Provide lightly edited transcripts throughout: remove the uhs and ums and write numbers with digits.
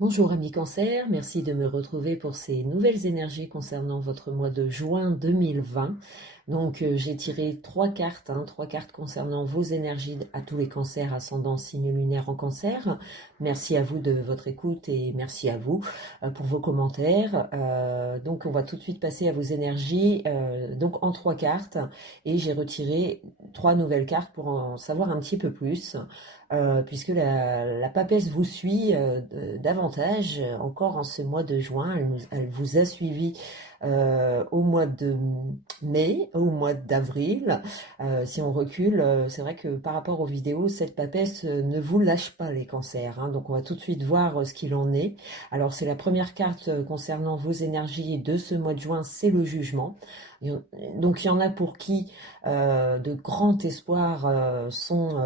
Bonjour amis Cancer, merci de me retrouver pour ces nouvelles énergies concernant votre mois de juin 2020. Donc j'ai tiré trois cartes concernant vos énergies à tous les cancers, ascendant signe lunaire en cancer. Merci à vous de votre écoute et merci à vous pour vos commentaires. Donc on va tout de suite passer à vos énergies donc en trois cartes et j'ai retiré trois nouvelles cartes pour en savoir un petit peu plus. Puisque la papesse vous suit davantage encore en ce mois de juin. Elle vous a suivi au mois de mai, au mois d'avril. Si on recule, c'est vrai que par rapport aux vidéos, cette papesse ne vous lâche pas les cancers, hein. Donc on va tout de suite voir ce qu'il en est. Alors c'est la première carte concernant vos énergies de ce mois de juin, c'est le jugement. Donc il y en a pour qui de grands espoirs sont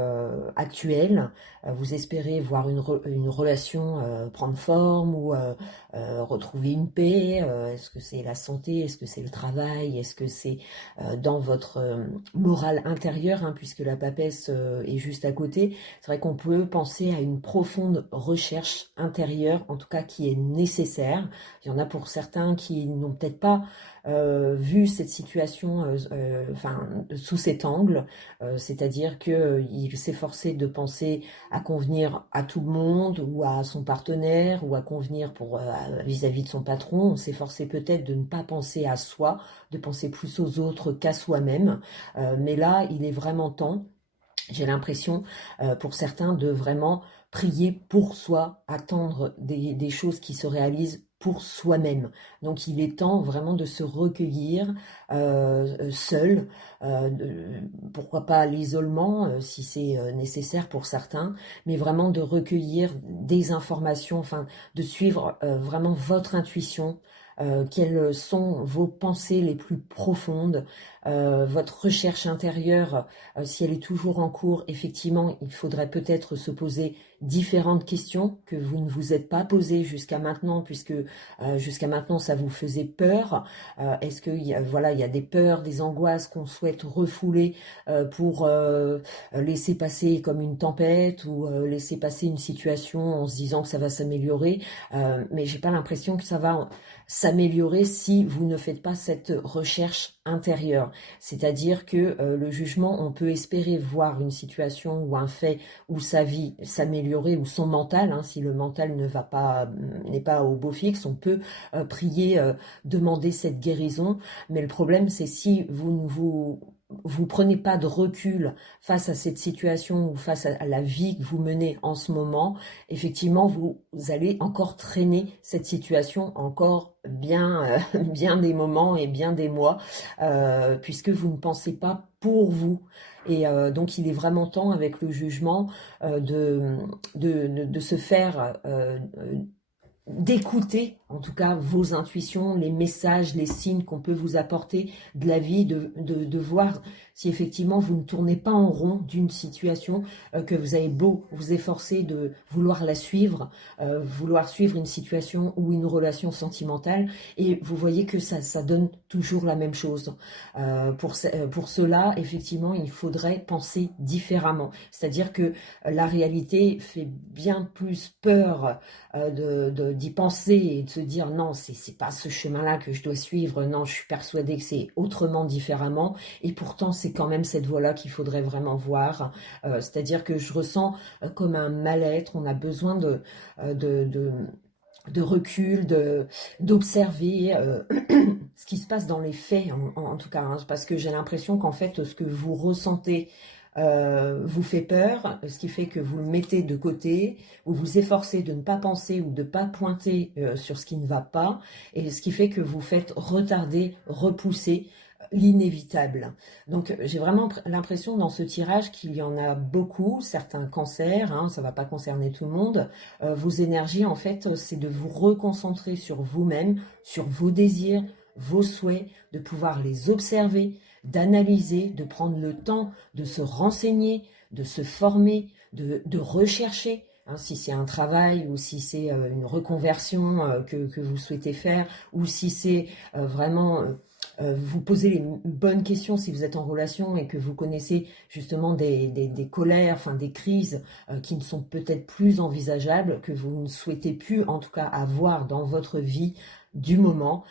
actuels. Vous espérez voir une relation prendre forme ou retrouver une paix. Est-ce que c'est la santé? Est-ce que c'est le travail? Est-ce que c'est dans votre morale intérieure, hein, puisque la papesse est juste à côté? C'est vrai qu'on peut penser à une profonde recherche intérieure, en tout cas qui est nécessaire. Il y en a pour certains qui n'ont peut-être pas vu cette situation sous cet angle, c'est-à-dire qu'il s'efforçait de penser à convenir à tout le monde ou à son partenaire ou à convenir pour vis-à-vis de son patron. On s'efforçait peut-être de ne pas penser à soi, de penser plus aux autres qu'à soi-même. Mais là, il est vraiment temps, j'ai l'impression, pour certains, de vraiment prier pour soi, attendre des choses qui se réalisent pour soi-même. Donc il est temps vraiment de se recueillir seul, pourquoi pas l'isolement si c'est nécessaire pour certains, mais vraiment de recueillir des informations, enfin de suivre vraiment votre intuition. Quelles sont vos pensées les plus profondes, votre recherche intérieure, si elle est toujours en cours, effectivement, il faudrait peut-être se poser différentes questions que vous ne vous êtes pas posées jusqu'à maintenant, puisque jusqu'à maintenant, ça vous faisait peur. Est-ce qu'il y a, voilà, il y a des peurs, des angoisses qu'on souhaite refouler pour laisser passer comme une tempête ou laisser passer une situation en se disant que ça va s'améliorer, mais j'ai pas l'impression que ça va s'améliorer si vous ne faites pas cette recherche intérieure. C'est-à-dire que le jugement, on peut espérer voir une situation ou un fait ou sa vie s'améliorer ou son mental, hein, si le mental ne va pas, n'est pas au beau fixe, on peut prier, demander cette guérison. Mais le problème, c'est si vous ne vous prenez pas de recul face à cette situation ou face à la vie que vous menez en ce moment, effectivement, vous allez encore traîner cette situation encore bien, bien des moments et bien des mois, puisque vous ne pensez pas pour vous. Et donc, il est vraiment temps, avec le jugement, de se faire d'écouter en tout cas vos intuitions, les messages, les signes qu'on peut vous apporter de la vie, de voir si effectivement vous ne tournez pas en rond d'une situation, que vous avez beau vous efforcer de vouloir la suivre, vouloir suivre une situation ou une relation sentimentale, et vous voyez que ça donne toujours la même chose. Pour cela, effectivement, il faudrait penser différemment. C'est-à-dire que la réalité fait bien plus peur d'y penser et de se dire non, c'est pas ce chemin-là que je dois suivre, non, je suis persuadée que c'est autrement, différemment, et pourtant c'est quand même cette voie-là qu'il faudrait vraiment voir. C'est-à-dire que je ressens comme un mal-être, on a besoin euh, de, de de recul, d'observer ce qui se passe dans les faits, en tout cas, hein, parce que j'ai l'impression qu'en fait, ce que vous ressentez vous fait peur, ce qui fait que vous le mettez de côté, vous vous efforcez de ne pas penser ou de ne pas pointer sur ce qui ne va pas, et ce qui fait que vous faites retarder, repousser l'inévitable. Donc j'ai vraiment l'impression dans ce tirage qu'il y en a beaucoup, certains cancers, hein, ça ne va pas concerner tout le monde. Vos énergies, en fait, c'est de vous reconcentrer sur vous-même, sur vos désirs, vos souhaits, de pouvoir les observer, d'analyser, de prendre le temps de se renseigner, de se former, de rechercher. Hein, si c'est un travail ou si c'est une reconversion que vous souhaitez faire, ou si c'est vraiment vous posez les bonnes questions si vous êtes en relation et que vous connaissez justement des colères, enfin des crises qui ne sont peut-être plus envisageables, que vous ne souhaitez plus en tout cas avoir dans votre vie du moment,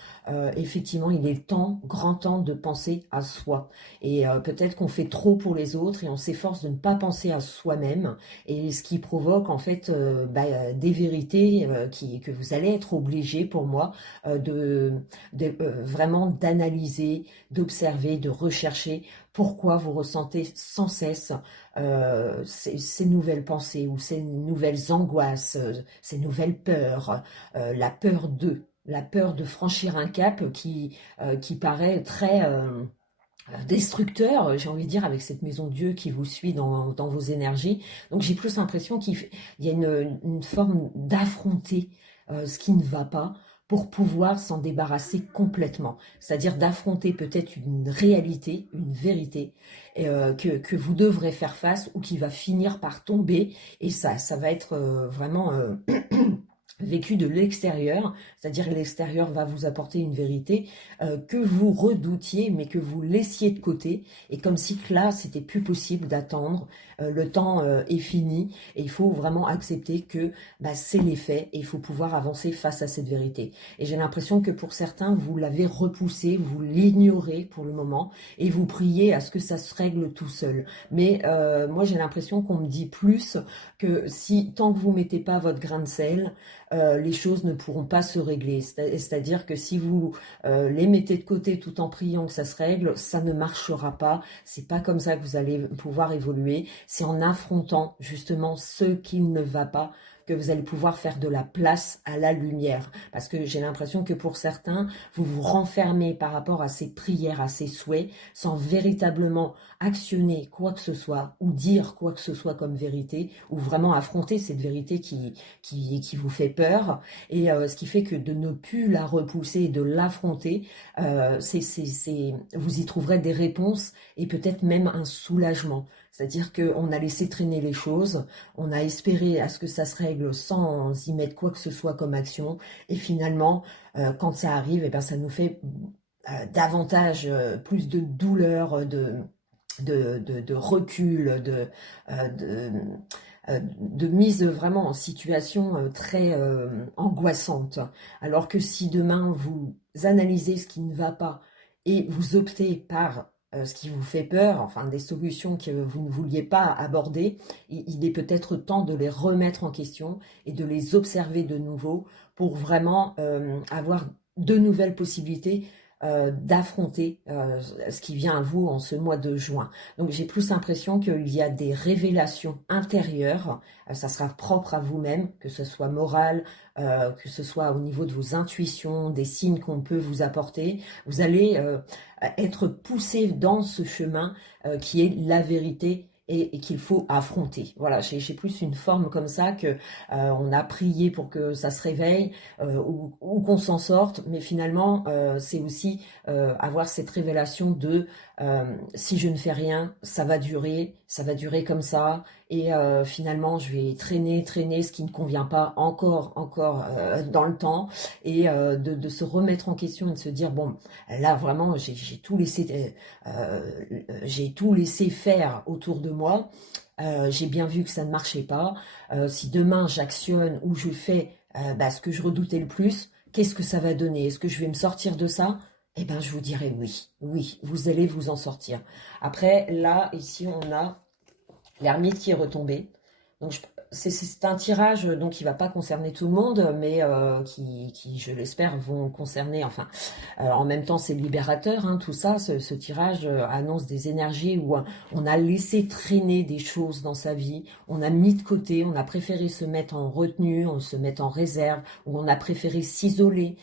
effectivement, il est grand temps de penser à soi. Et peut-être qu'on fait trop pour les autres et on s'efforce de ne pas penser à soi-même. Et ce qui provoque en fait des vérités que vous allez être obligé, pour moi, vraiment d'analyser, d'observer, de rechercher pourquoi vous ressentez sans cesse ces nouvelles pensées ou ces nouvelles angoisses, ces nouvelles peurs, la peur de franchir un cap qui paraît très destructeur, j'ai envie de dire, avec cette maison de Dieu qui vous suit dans vos énergies. Donc j'ai plus l'impression qu'il y a une forme d'affronter ce qui ne va pas pour pouvoir s'en débarrasser complètement. C'est-à-dire d'affronter peut-être une réalité, une vérité que vous devrez faire face ou qui va finir par tomber. Et ça va être vraiment vécu de l'extérieur, c'est-à-dire que l'extérieur va vous apporter une vérité que vous redoutiez, mais que vous laissiez de côté, et comme si que là, c'était plus possible d'attendre, le temps est fini, et il faut vraiment accepter que c'est les faits, et il faut pouvoir avancer face à cette vérité. Et j'ai l'impression que pour certains, vous l'avez repoussé, vous l'ignorez pour le moment, et vous priez à ce que ça se règle tout seul. Mais moi, j'ai l'impression qu'on me dit plus que si, tant que vous mettez pas votre grain de sel, les choses ne pourront pas se régler. C'est-à-dire que si vous les mettez de côté tout en priant que ça se règle, ça ne marchera pas. C'est pas comme ça que vous allez pouvoir évoluer. C'est en affrontant justement ce qui ne va pas que vous allez pouvoir faire de la place à la lumière. Parce que j'ai l'impression que pour certains, vous vous renfermez par rapport à ces prières, à ces souhaits, sans véritablement actionner quoi que ce soit, ou dire quoi que ce soit comme vérité, ou vraiment affronter cette vérité qui vous fait peur. Et ce qui fait que de ne plus la repousser, de l'affronter, vous y trouverez des réponses et peut-être même un soulagement. C'est-à-dire qu'on a laissé traîner les choses, on a espéré à ce que ça se règle sans y mettre quoi que ce soit comme action, et finalement, quand ça arrive, ça nous fait davantage, plus de douleur, de recul, de mise vraiment en situation très angoissante. Alors que si demain vous analysez ce qui ne va pas et vous optez par ce qui vous fait peur, enfin des solutions que vous ne vouliez pas aborder, il est peut-être temps de les remettre en question et de les observer de nouveau pour vraiment avoir de nouvelles possibilités d'affronter ce qui vient à vous en ce mois de juin. Donc j'ai plus l'impression qu'il y a des révélations intérieures, ça sera propre à vous-même, que ce soit moral, que ce soit au niveau de vos intuitions, des signes qu'on peut vous apporter. Vous allez être poussé dans ce chemin qui est la vérité et qu'il faut affronter. Voilà, j'ai plus une forme comme ça que on a prié pour que ça se réveille ou qu'on s'en sorte, mais finalement c'est aussi avoir cette révélation de si je ne fais rien, ça va durer comme ça, et finalement je vais traîner ce qui ne convient pas encore dans le temps, et de se remettre en question et de se dire bon, là vraiment j'ai tout laissé faire autour de moi. J'ai bien vu que ça ne marchait pas. Si demain j'actionne ou je fais ce que je redoutais le plus, qu'est-ce que ça va donner? Est-ce que je vais me sortir de ça? Eh bien, je vous dirais oui, vous allez vous en sortir. Après, là, ici, on a l'ermite qui est retombé. Donc, c'est un tirage donc qui va pas concerner tout le monde, mais qui, je l'espère, vont concerner. Enfin, en même temps, c'est libérateur, hein, tout ça. Ce tirage annonce des énergies où on a laissé traîner des choses dans sa vie, on a mis de côté, on a préféré se mettre en retenue, on se met en réserve, ou on a préféré s'isoler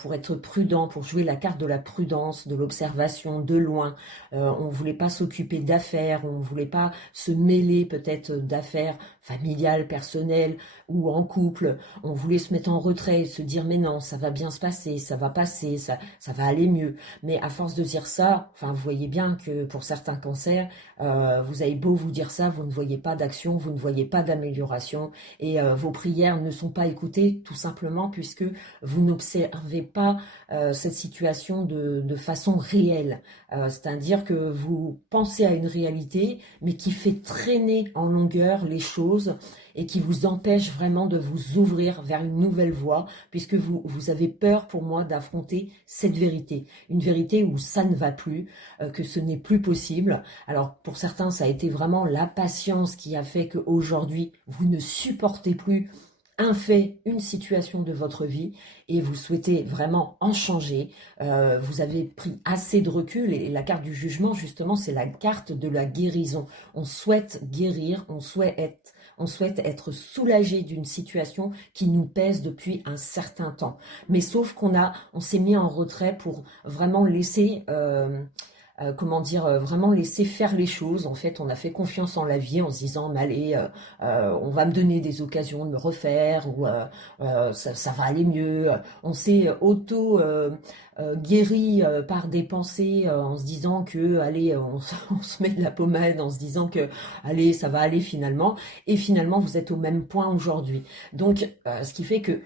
pour être prudent, pour jouer la carte de la prudence, de l'observation de loin. On voulait pas s'occuper d'affaires, on voulait pas se mêler peut-être d'affaires familiales, familiale, personnelle ou en couple, on voulait se mettre en retrait, se dire mais non, ça va bien se passer, ça va passer, ça va aller mieux. Mais à force de dire ça, enfin vous voyez bien que pour certains cancers, vous avez beau vous dire ça, vous ne voyez pas d'action, vous ne voyez pas d'amélioration et vos prières ne sont pas écoutées tout simplement puisque vous n'observez pas cette situation de façon réelle. C'est-à-dire que vous pensez à une réalité, mais qui fait traîner en longueur les choses et qui vous empêche vraiment de vous ouvrir vers une nouvelle voie, puisque vous avez peur, pour moi, d'affronter cette vérité. Une vérité où ça ne va plus, que ce n'est plus possible. Alors, pour certains, ça a été vraiment la patience qui a fait qu'aujourd'hui, vous ne supportez plus un fait, une situation de votre vie et vous souhaitez vraiment en changer, vous avez pris assez de recul et la carte du jugement justement c'est la carte de la guérison. On souhaite guérir, on souhaite être soulagé d'une situation qui nous pèse depuis un certain temps. Mais sauf on s'est mis en retrait pour vraiment laisser vraiment laisser faire les choses. En fait, on a fait confiance en la vie en se disant, mais allez, on va me donner des occasions de me refaire, ou ça va aller mieux. On s'est guéri par des pensées en se disant que, allez, on se met de la pommade en se disant que, allez, ça va aller finalement. Et finalement, vous êtes au même point aujourd'hui. Donc, ce qui fait que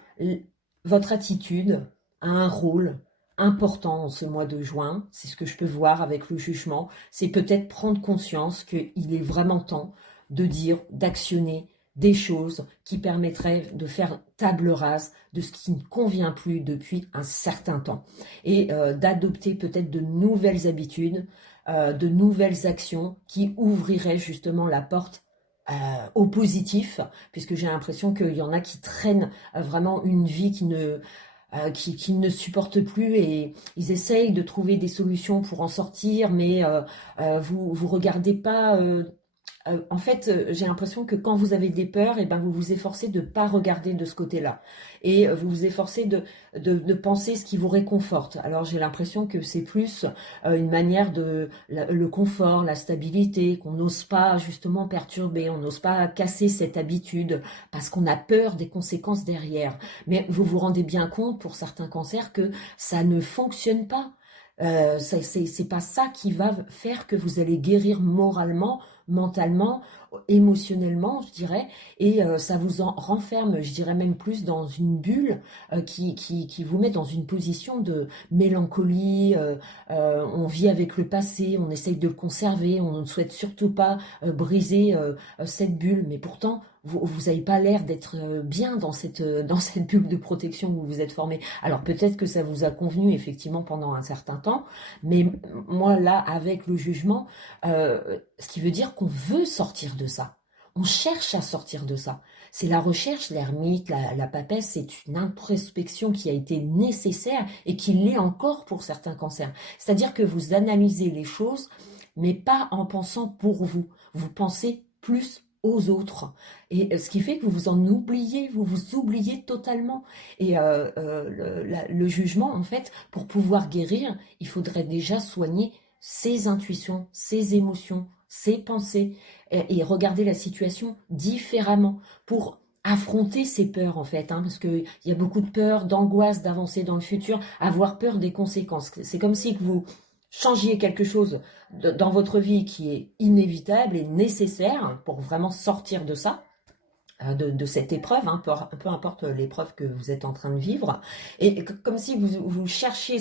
votre attitude a un rôle important en ce mois de juin, c'est ce que je peux voir avec le jugement, c'est peut-être prendre conscience qu'il est vraiment temps de dire, d'actionner des choses qui permettraient de faire table rase de ce qui ne convient plus depuis un certain temps et d'adopter peut-être de nouvelles habitudes, de nouvelles actions qui ouvriraient justement la porte au positif, puisque j'ai l'impression qu'il y en a qui traînent vraiment une vie qui ne supportent plus et ils essayent de trouver des solutions pour en sortir, mais vous regardez pas. En fait, j'ai l'impression que quand vous avez des peurs, et ben vous vous efforcez de pas regarder de ce côté-là, et vous vous efforcez de penser ce qui vous réconforte. Alors j'ai l'impression que c'est plus une manière le confort, la stabilité, qu'on n'ose pas justement perturber, on n'ose pas casser cette habitude parce qu'on a peur des conséquences derrière. Mais vous vous rendez bien compte pour certains cancers que ça ne fonctionne pas. C'est pas ça qui va faire que vous allez guérir moralement, mentalement, émotionnellement, je dirais, et ça vous en renferme, je dirais même plus dans une bulle qui vous met dans une position de mélancolie. On vit avec le passé, on essaye de le conserver, on ne souhaite surtout pas briser cette bulle, mais pourtant vous n'avez pas l'air d'être bien dans cette bulle de protection que vous vous êtes formé. Alors peut-être que ça vous a convenu effectivement pendant un certain temps, mais moi là, avec le jugement, ce qui veut dire qu'on veut sortir de ça. On cherche à sortir de ça. C'est la recherche, l'ermite, la papesse, c'est une introspection qui a été nécessaire et qui l'est encore pour certains cancers. C'est-à-dire que vous analysez les choses, mais pas en pensant pour vous. Vous pensez plus aux autres. Et ce qui fait que vous vous en oubliez, vous vous oubliez totalement. Et le jugement, en fait, pour pouvoir guérir, il faudrait déjà soigner ses intuitions, ses émotions, ses pensées, et regarder la situation différemment pour affronter ses peurs en fait, parce qu'il y a beaucoup de peur, d'angoisse d'avancer dans le futur, avoir peur des conséquences. C'est comme si vous changiez quelque chose dans votre vie qui est inévitable et nécessaire pour vraiment sortir de ça, de cette épreuve, peu importe l'épreuve que vous êtes en train de vivre, et comme si vous cherchiez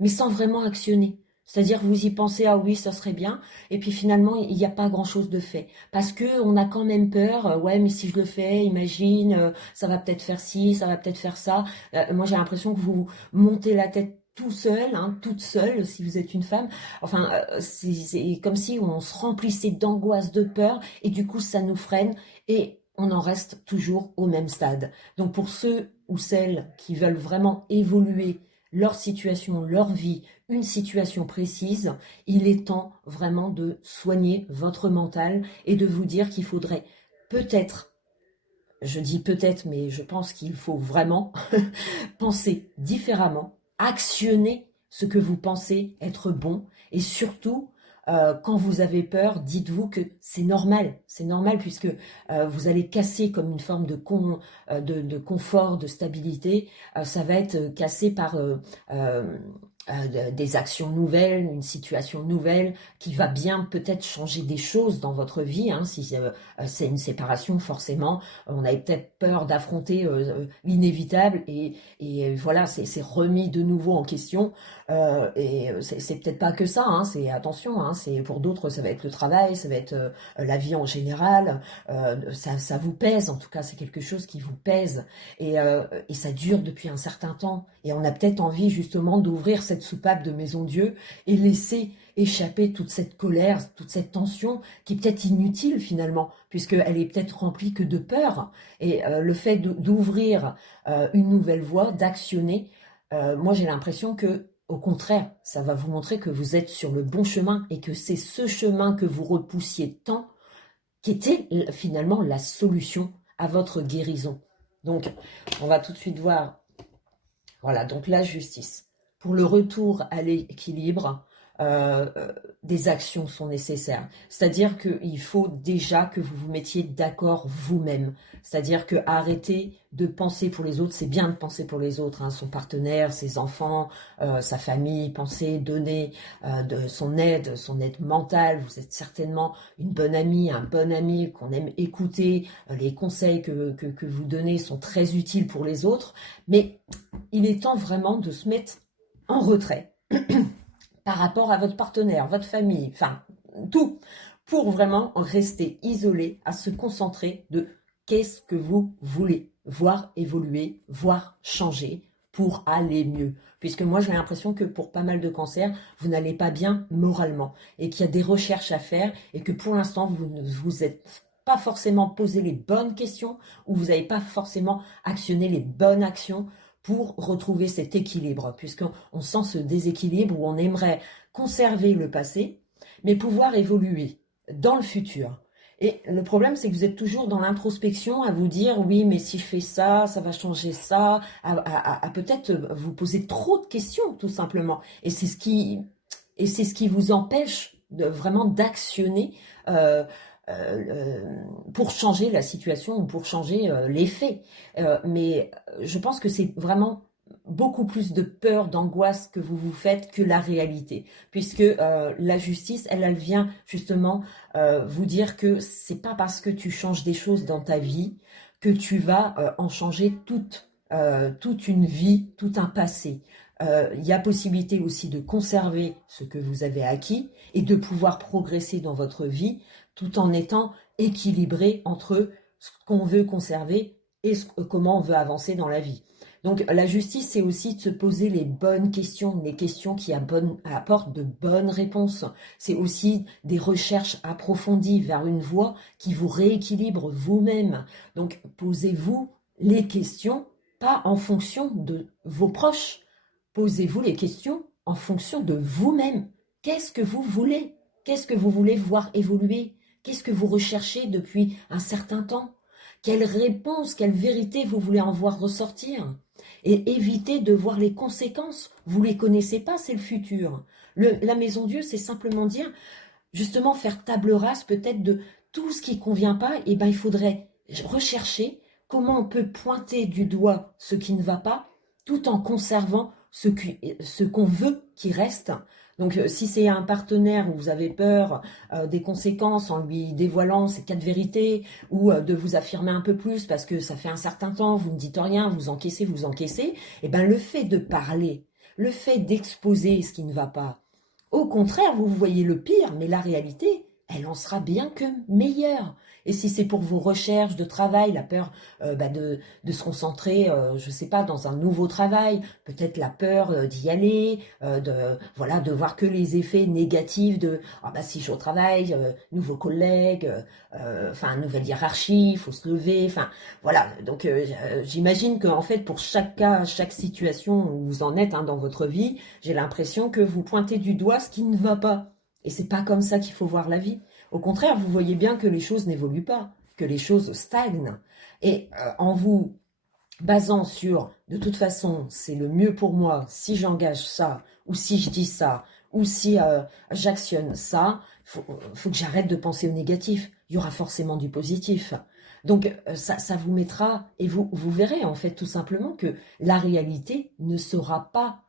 mais sans vraiment actionner. C'est-à-dire vous y pensez, ah oui, ça serait bien, et puis finalement, il n'y a pas grand-chose de fait. Parce que on a quand même peur, ouais, mais si je le fais, imagine, ça va peut-être faire ci, ça va peut-être faire ça. Moi, j'ai l'impression que vous montez la tête tout seul, toute seule, si vous êtes une femme. Enfin, c'est comme si on se remplissait d'angoisse, de peur, et du coup, ça nous freine, et on en reste toujours au même stade. Donc pour ceux ou celles qui veulent vraiment évoluer leur situation, leur vie, une situation précise, il est temps vraiment de soigner votre mental et de vous dire qu'il faudrait peut-être, je dis peut-être, mais je pense qu'il faut vraiment penser différemment, actionner ce que vous pensez être bon et surtout quand vous avez peur, dites-vous que c'est normal puisque vous allez casser comme une forme de confort, de stabilité, ça va être cassé par des actions nouvelles, une situation nouvelle qui va bien peut-être changer des choses dans votre vie. Hein, si c'est une séparation, forcément, on avait peut-être peur d'affronter l'inévitable et voilà, c'est remis de nouveau en question. Et c'est peut-être pas que ça. Hein, c'est attention. Hein, c'est pour d'autres, ça va être le travail, ça va être la vie en général. Ça vous pèse. En tout cas, c'est quelque chose qui vous pèse et ça dure depuis un certain temps. Et on a peut-être envie justement d'ouvrir cette soupape de Maison Dieu et laisser échapper toute cette colère, toute cette tension qui est peut-être inutile finalement, puisqu'elle est peut-être remplie que de peur. Et le fait d'ouvrir une nouvelle voie, d'actionner, moi j'ai l'impression que au contraire, ça va vous montrer que vous êtes sur le bon chemin et que c'est ce chemin que vous repoussiez tant qui était finalement la solution à votre guérison. Donc, on va tout de suite voir. Voilà, donc la justice. Pour le retour à l'équilibre, des actions sont nécessaires. C'est-à-dire qu'il faut déjà que vous vous mettiez d'accord vous-même. C'est-à-dire que arrêtez de penser pour les autres. C'est bien de penser pour les autres, hein, son partenaire, ses enfants, sa famille, penser, donner de son aide mentale. Vous êtes certainement une bonne amie, un bon ami qu'on aime écouter. Les conseils que vous donnez sont très utiles pour les autres. Mais il est temps vraiment de se mettre en retrait par rapport à votre partenaire, votre famille, enfin tout, pour vraiment rester isolé, à se concentrer de qu'est-ce que vous voulez voir évoluer, voir changer pour aller mieux. Puisque moi j'ai l'impression que pour pas mal de cancers, vous n'allez pas bien moralement et qu'il y a des recherches à faire et que pour l'instant vous ne vous êtes pas forcément posé les bonnes questions ou vous n'avez pas forcément actionné les bonnes actions pour retrouver cet équilibre, puisqu'on sent ce déséquilibre où on aimerait conserver le passé, mais pouvoir évoluer dans le futur. Et le problème, c'est que vous êtes toujours dans l'introspection à vous dire, oui, mais si je fais ça, ça va changer ça, à peut-être vous poser trop de questions, tout simplement. Et c'est ce qui vous empêche vraiment d'actionner pour changer la situation ou pour changer les faits. Mais je pense que c'est vraiment beaucoup plus de peur, d'angoisse que vous vous faites que la réalité, puisque la justice, elle vient justement vous dire que c'est pas parce que tu changes des choses dans ta vie que tu vas en changer toute une vie, tout un passé. Il y a possibilité aussi de conserver ce que vous avez acquis et de pouvoir progresser dans votre vie tout en étant équilibré entre ce qu'on veut conserver et comment on veut avancer dans la vie. Donc la justice, c'est aussi de se poser les bonnes questions, les questions qui apportent de bonnes réponses. C'est aussi des recherches approfondies vers une voie qui vous rééquilibre vous-même. Donc posez-vous les questions, pas en fonction de vos proches. Posez-vous les questions en fonction de vous-même. Qu'est-ce que vous voulez? Qu'est-ce que vous voulez voir évoluer? Qu'est-ce que vous recherchez depuis un certain temps? Quelle réponse, quelle vérité vous voulez en voir ressortir? Et évitez de voir les conséquences. Vous ne les connaissez pas, c'est le futur. La Maison Dieu, c'est simplement dire, justement, faire table rase peut-être de tout ce qui ne convient pas. Et ben, il faudrait rechercher comment on peut pointer du doigt ce qui ne va pas, tout en conservant ce qu'on veut qui reste. Donc si c'est un partenaire où vous avez peur des conséquences en lui dévoilant ces 4 vérités ou de vous affirmer un peu plus parce que ça fait un certain temps, vous ne dites rien, vous encaissez, et ben le fait de parler, le fait d'exposer ce qui ne va pas, au contraire, vous voyez le pire, mais la réalité, elle en sera bien que meilleure. Et si c'est pour vos recherches de travail, la peur de se concentrer, je sais pas, dans un nouveau travail, peut-être la peur d'y aller, de voir que les effets négatifs de si je suis au travail, nouveaux collègues, nouvelle hiérarchie, il faut se lever, voilà. Donc j'imagine qu'en fait pour chaque cas, chaque situation où vous en êtes dans votre vie, j'ai l'impression que vous pointez du doigt ce qui ne va pas. Et c'est pas comme ça qu'il faut voir la vie. Au contraire, vous voyez bien que les choses n'évoluent pas, que les choses stagnent. Et en vous basant sur, de toute façon, c'est le mieux pour moi si j'engage ça, ou si je dis ça, ou si j'actionne ça, faut que j'arrête de penser au négatif. Il y aura forcément du positif. Donc ça vous mettra, et vous verrez en fait tout simplement que la réalité ne sera pas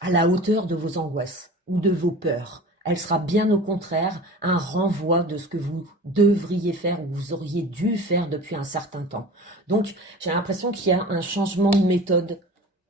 à la hauteur de vos angoisses ou de vos peurs. Elle sera bien au contraire un renvoi de ce que vous devriez faire ou vous auriez dû faire depuis un certain temps. Donc j'ai l'impression qu'il y a un changement de méthode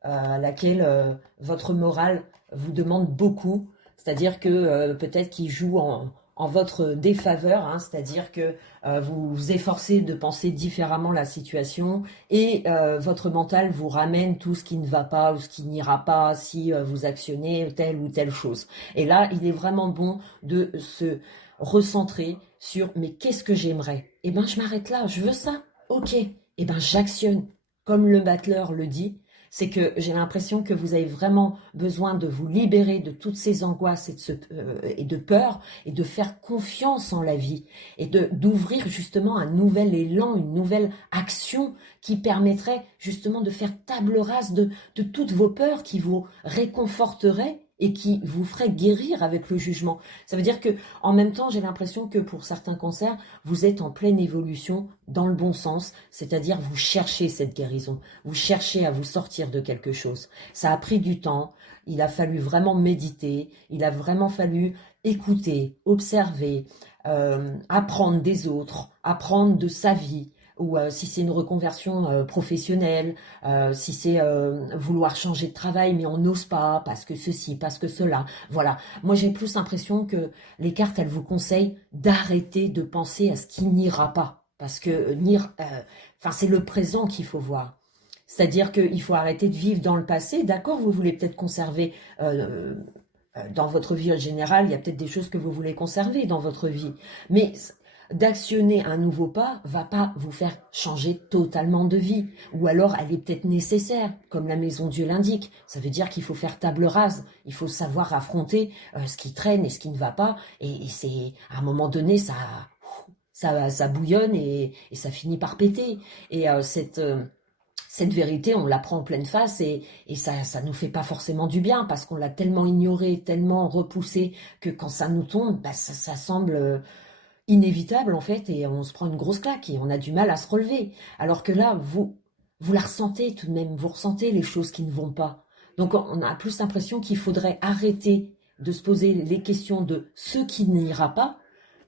à laquelle votre morale vous demande beaucoup, c'est-à-dire que peut-être qu'il joue en votre défaveur, hein, c'est-à-dire que vous vous efforcez de penser différemment la situation et votre mental vous ramène tout ce qui ne va pas ou ce qui n'ira pas si vous actionnez telle ou telle chose. Et là, il est vraiment bon de se recentrer sur mais qu'est-ce que j'aimerais? Eh ben, je m'arrête là, je veux ça. Ok, eh ben, j'actionne. Comme le battleur le dit, c'est que j'ai l'impression que vous avez vraiment besoin de vous libérer de toutes ces angoisses et de peur et de faire confiance en la vie et d'ouvrir justement un nouvel élan, une nouvelle action qui permettrait justement de faire table rase de toutes vos peurs, qui vous réconforterait et qui vous ferait guérir avec le jugement. Ça veut dire que, en même temps, j'ai l'impression que pour certains cancers, vous êtes en pleine évolution dans le bon sens, c'est-à-dire vous cherchez cette guérison, vous cherchez à vous sortir de quelque chose. Ça a pris du temps, il a fallu vraiment méditer, il a vraiment fallu écouter, observer, apprendre des autres, apprendre de sa vie, ou si c'est une reconversion professionnelle, si c'est vouloir changer de travail mais on n'ose pas parce que ceci, parce que cela. Voilà, moi j'ai plus l'impression que les cartes, elles vous conseillent d'arrêter de penser à ce qui n'ira pas. Parce que c'est le présent qu'il faut voir. C'est-à-dire qu'il faut arrêter de vivre dans le passé. D'accord, vous voulez peut-être conserver dans votre vie en général, il y a peut-être des choses que vous voulez conserver dans votre vie. Mais d'actionner un nouveau pas va pas vous faire changer totalement de vie. Ou alors, elle est peut-être nécessaire, comme la Maison Dieu l'indique. Ça veut dire qu'il faut faire table rase. Il faut savoir affronter ce qui traîne et ce qui ne va pas. Et c'est, à un moment donné, ça bouillonne et ça finit par péter. Et cette vérité, on la prend en pleine face et ça nous fait pas forcément du bien parce qu'on l'a tellement ignoré, tellement repoussé que quand ça nous tombe, ça semble inévitable en fait et on se prend une grosse claque et on a du mal à se relever. Alors que là, vous la ressentez tout de même, vous ressentez les choses qui ne vont pas. Donc on a plus l'impression qu'il faudrait arrêter de se poser les questions de ce qui n'ira pas,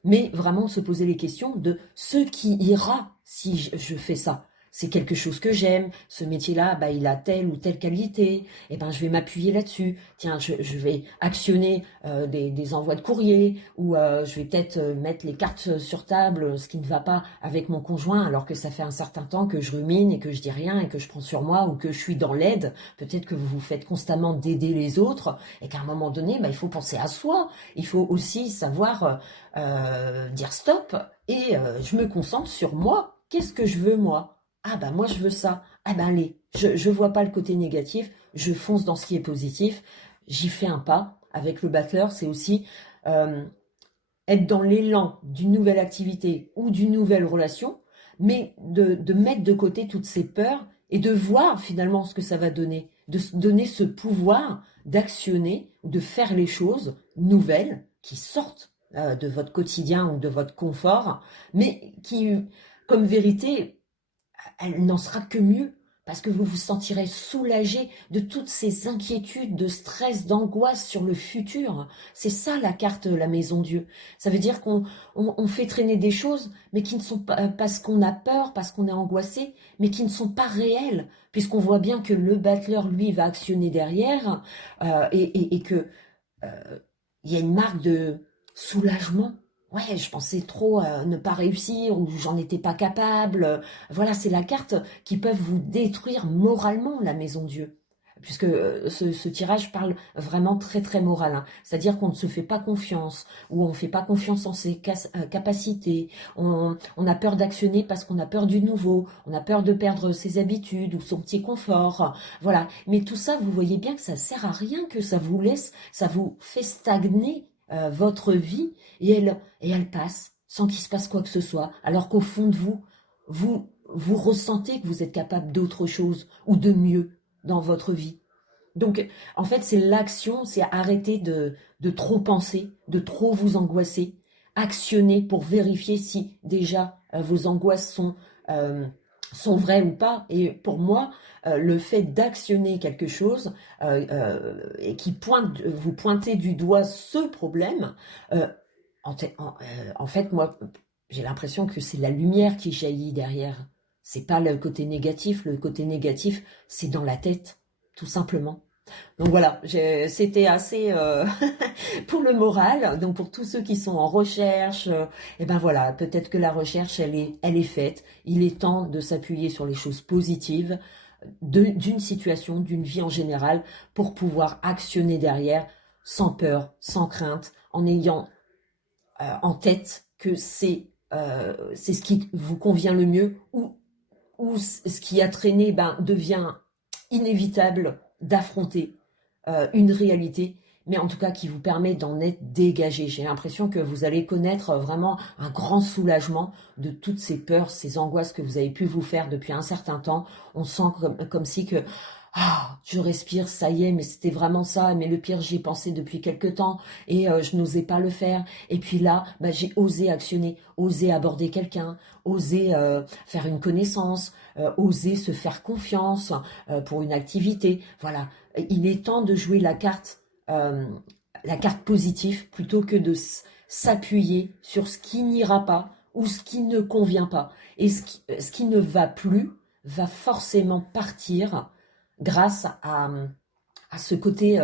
mais vraiment se poser les questions de ce qui ira si je fais ça. C'est quelque chose que j'aime, ce métier-là, il a telle ou telle qualité, et je vais m'appuyer là-dessus. Tiens, je vais actionner des envois de courrier, ou je vais peut-être mettre les cartes sur table, ce qui ne va pas avec mon conjoint, alors que ça fait un certain temps que je rumine et que je dis rien et que je prends sur moi ou que je suis dans l'aide. Peut-être que vous vous faites constamment d'aider les autres et qu'à un moment donné, il faut penser à soi. Il faut aussi savoir dire stop et je me concentre sur moi. Qu'est-ce que je veux moi? Ah moi je veux ça. Ah allez, je vois pas le côté négatif, je fonce dans ce qui est positif, j'y fais un pas. Avec le battleur, c'est aussi être dans l'élan d'une nouvelle activité ou d'une nouvelle relation, mais de mettre de côté toutes ces peurs et de voir finalement ce que ça va donner, de se donner ce pouvoir d'actionner, de faire les choses nouvelles qui sortent de votre quotidien ou de votre confort, mais qui, comme vérité, elle n'en sera que mieux parce que vous vous sentirez soulagé de toutes ces inquiétudes, de stress, d'angoisse sur le futur. C'est ça la carte la Maison Dieu. Ça veut dire qu'on fait traîner des choses, mais qui ne sont pas parce qu'on a peur, parce qu'on est angoissé, mais qui ne sont pas réelles, puisqu'on voit bien que le battleur, lui, va actionner derrière et que il y a une marque de soulagement. Ouais, je pensais trop ne pas réussir ou j'en étais pas capable. Voilà, c'est la carte qui peut vous détruire moralement, la Maison Dieu. Puisque ce tirage parle vraiment très très moral. Hein. C'est-à-dire qu'on ne se fait pas confiance, ou on ne fait pas confiance en ses capacités, on a peur d'actionner parce qu'on a peur du nouveau, on a peur de perdre ses habitudes ou son petit confort. Voilà. Mais tout ça, vous voyez bien que ça sert à rien, que ça vous laisse, ça vous fait stagner votre vie et elle passe sans qu'il se passe quoi que ce soit. Alors qu'au fond de vous ressentez que vous êtes capable d'autre chose ou de mieux dans votre vie. Donc, en fait, c'est l'action, c'est arrêter de trop penser, de trop vous angoisser. Actionner pour vérifier si déjà vos angoisses sont vraies ou pas. Et pour moi, le fait d'actionner quelque chose et qui pointe, vous pointez du doigt ce problème, euh, en fait, moi, j'ai l'impression que c'est la lumière qui jaillit derrière. C'est pas le côté négatif. Le côté négatif, c'est dans la tête, tout simplement. Donc voilà, c'était assez pour le moral. Donc pour tous ceux qui sont en recherche, et ben voilà, peut-être que la recherche, elle est faite. Il est temps de s'appuyer sur les choses positives d'une situation, d'une vie en général, pour pouvoir actionner derrière, sans peur, sans crainte, en ayant en tête que c'est ce qui vous convient le mieux, ou ce qui a traîné ben, devient inévitable d'affronter une réalité, mais en tout cas qui vous permet d'en être dégagé. J'ai l'impression que vous allez connaître vraiment un grand soulagement de toutes ces peurs, ces angoisses que vous avez pu vous faire depuis un certain temps. On sent comme si que je respire, ça y est, mais c'était vraiment ça. Mais le pire, j'y ai pensé depuis quelque temps et je n'osais pas le faire. Et puis là, bah, j'ai osé actionner, osé aborder quelqu'un, osé faire une connaissance, oser se faire confiance pour une activité. Voilà, il est temps de jouer la carte positive plutôt que de s'appuyer sur ce qui n'ira pas ou ce qui ne convient pas. Et ce qui ne va plus va forcément partir grâce à ce côté,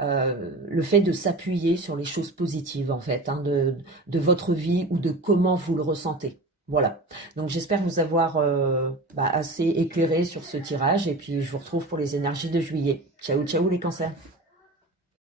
le fait de s'appuyer sur les choses positives, en fait, hein, de votre vie ou de comment vous le ressentez. Voilà. Donc j'espère vous avoir assez éclairé sur ce tirage et puis je vous retrouve pour les énergies de juillet. Ciao, ciao les cancers.